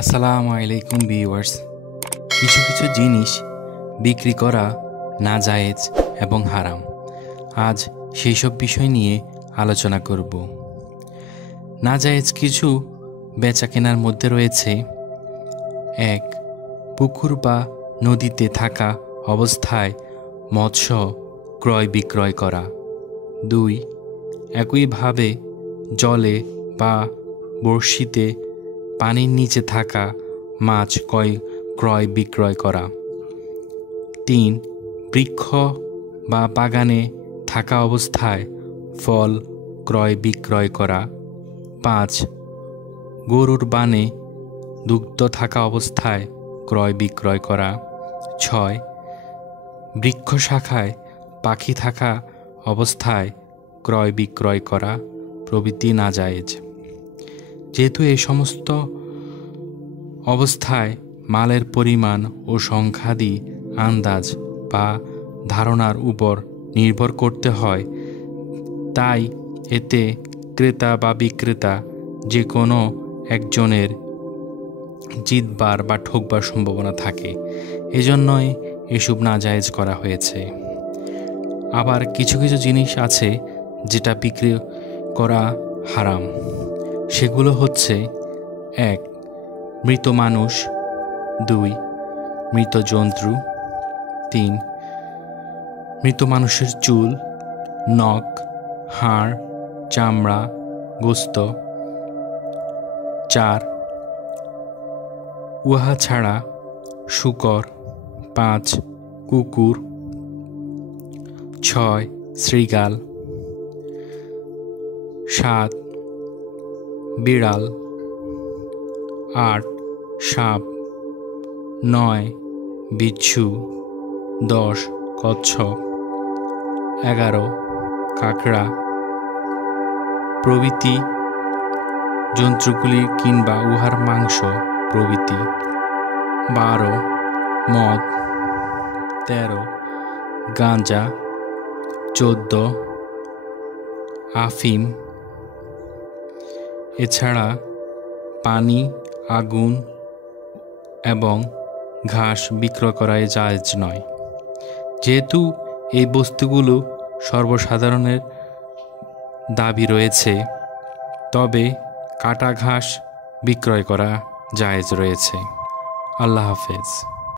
আসসালামু আলাইকুম ভিউয়ার্স। কিছু কিছু জিনিস বিক্রি করা নাজায়েজ এবং হারাম। আজ সেই সব বিষয় নিয়ে আলোচনা করব। নাজায়েজ কিছু বেচা কেনার মধ্যে রয়েছে: 1. পুকুর বা নদীতে থাকা অবস্থায় মৎস্য ক্রয় বিক্রয় করা। 2. একইভাবে জলে বা বড়শিতে পানির নিচে থাকা মাছ ক্রয় বিক্রয় করা। 3. বৃক্ষ বা বাগানে থাকা অবস্থায় ফল ক্রয় বিক্রয় করা। 5. গরুর বানে দুগ্ধ থাকা অবস্থায় ক্রয় বিক্রয় করা। 6. বৃক্ষ শাখায় পাখি থাকা অবস্থায় ক্রয় বিক্রয় করা প্রভৃতি নাজায়েজ। যেহেতু এই সমস্ত অবস্থায় মালের পরিমাণ ও সংখ্যাদি আন্দাজ বা ধারণার উপর নির্ভর করতে হয়, তাই এতে ক্রেতা বা বিক্রেতা যে কোনো একজনের জিতবার বা ঠকবার সম্ভাবনা থাকে। এজন্যই এসব নাজায়েজ করা হয়েছে। আবার কিছু কিছু জিনিস আছে যেটা বিক্রি করা হারাম। সেগুলো হচ্ছে: 1. মৃত মানুষ। 2. মৃত জন্তু। 3. মৃত মানুষের চুল, নখ, হাড়, চামড়া, গোস্ত। 4. উহা ছাড়া শূকর। 5. কুকুর। 6. শৃগাল। 7. বিড়াল। 8. সাপ। 9. বিচ্ছু। 10. কচ্ছপ। 11. কাকড়া প্রভৃতি জন্তুগুলি কিংবা উহার মাংস প্রভৃতি। 12. মদ। 13. গাঁজা। 14. আফিম। এছাড়া পানি, আগুন এবং ঘাস বিক্রয় করাই জায়েজ নয়। যেহেতু এই বস্তুগুলো সর্বসাধারণের দাবি রয়েছে, তবে কাটা ঘাস বিক্রয় করা জায়েজ রয়েছে। আল্লাহ হাফেজ।